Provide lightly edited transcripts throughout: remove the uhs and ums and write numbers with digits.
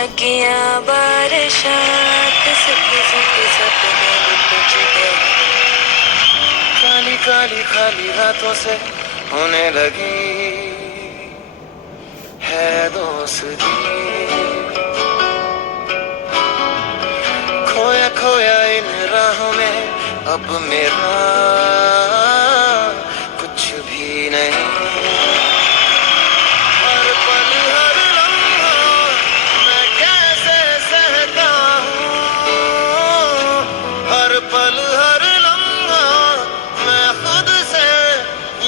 लगियां बारिशां सिक सिक सपने टूट गए। काली काली खाली रातों से होने लगी है दोस्ती। खोया खोया इन राहों में अब मेरा कुछ भी नहीं। हर पल हर लम्हा मैं कैसे सहता हूँ। हर पल हर लम्हा मैं खुद से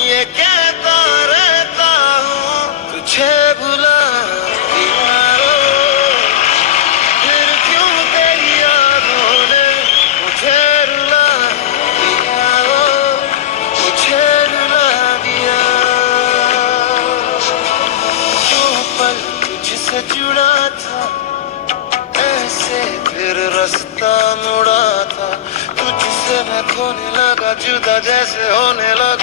ये कहता रहता हूँ तुझे भुला दिया। फिर क्यों तेरी यादों ने मुझे रुला दिया। मुझे रुला दिया। जो पल तुझसे जुड़ा था ऐसे फिर रास्ता मुड़ा था। तुझसे मैं खोने लगा जुदा जैसे होने लगा।